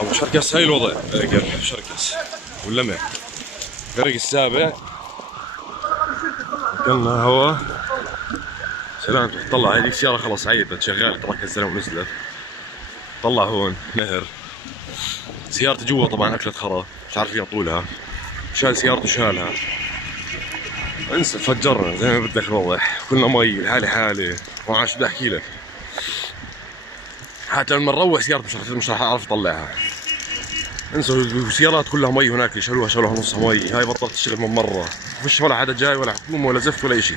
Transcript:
ابو شركس هاي الوضع. شركس واللمع فرق السابع. كنا هوا سلام. طلع هذه السيارة خلص عيبت شغالة، تركها الزلمة ونزلت. طلع هون نهر. سيارتي جوا طبعا اكلت خرا، مش عارفين طولها. شال سيارته شالها. انسى فجرنا زي ما بدك الوضع، كلنا مي حالي حالي. ما عاد شو بدي احكي لك، حتى لما نروح سيارتي مش راح اعرف اطلعها. انسوا السيارات كلها مي هناك، شالوها نصها مي. هاي بطلت تشتغل من مرة، مش ولا حدا جاي ولا حكومة ولا زفت ولا اشي.